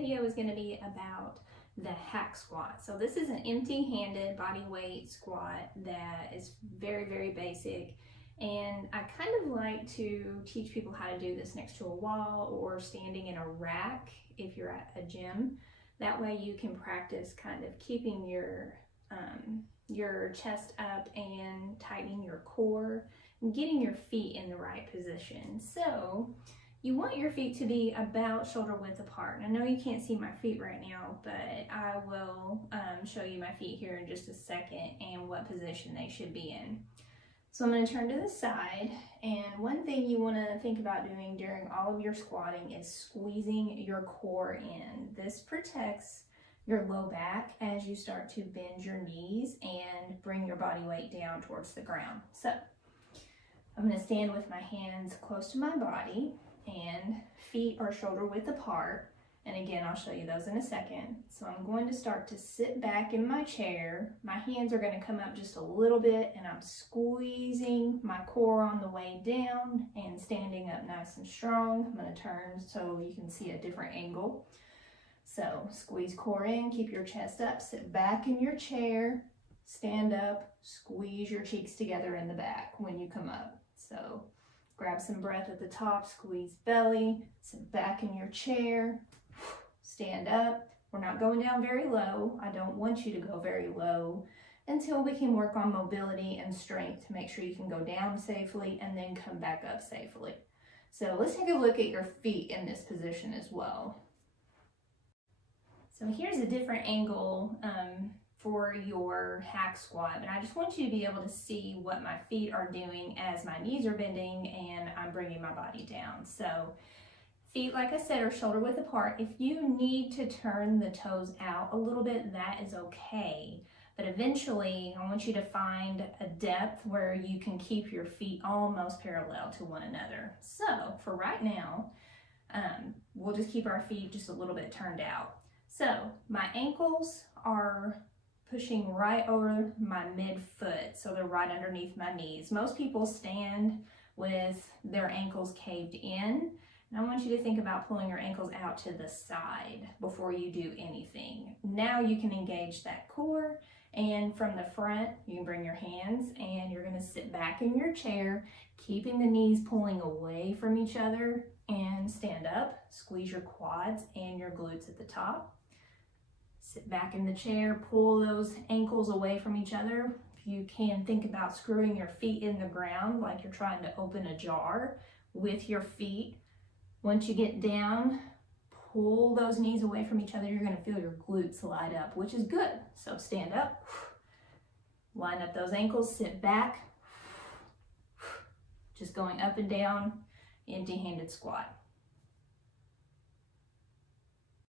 video is going to be about the hack squat. So this is an empty-handed body weight squat that is very, very basic. And I kind of like to teach people how to do this next to a wall or standing in a rack if you're at a gym. That way you can practice kind of keeping your chest up and tightening your core and getting your feet in the right position. So you want your feet to be about shoulder width apart. And I know you can't see my feet right now, but I will show you my feet here in just a second and what position they should be in. So I'm going to turn to the side, and one thing you want to think about doing during all of your squatting is squeezing your core in. This protects your low back as you start to bend your knees and bring your body weight down towards the ground. So I'm going to stand with my hands close to my body and feet are shoulder width apart. And again, I'll show you those in a second. So I'm going to start to sit back in my chair. My hands are going to come up just a little bit and I'm squeezing my core on the way down and standing up nice and strong. I'm going to turn so you can see a different angle. So squeeze core in, keep your chest up, sit back in your chair, stand up, squeeze your cheeks together in the back when you come up. So grab some breath at the top, squeeze belly, sit back in your chair, stand up. We're not going down very low. I don't want you to go very low until we can work on mobility and strength to make sure you can go down safely and then come back up safely. So let's take a look at your feet in this position as well. So here's a different angle for your hack squat, but I just want you to be able to see what my feet are doing as my knees are bending and I'm bringing my body down. So feet, like I said, are shoulder width apart. If you need to turn the toes out a little bit, that is okay. But eventually, I want you to find a depth where you can keep your feet almost parallel to one another. So for right now, we'll just keep our feet just a little bit turned out. So my ankles are pushing right over my midfoot, so they're right underneath my knees. Most people stand with their ankles caved in. And I want you to think about pulling your ankles out to the side before you do anything. Now you can engage that core, and from the front, you can bring your hands and you're gonna sit back in your chair, keeping the knees pulling away from each other, and stand up, squeeze your quads and your glutes at the top. Sit back in the chair, pull those ankles away from each other. If you can, think about screwing your feet in the ground like you're trying to open a jar with your feet. Once you get down, pull those knees away from each other. You're going to feel your glutes light up, which is good. So stand up, line up those ankles, sit back, just going up and down, empty-handed squat.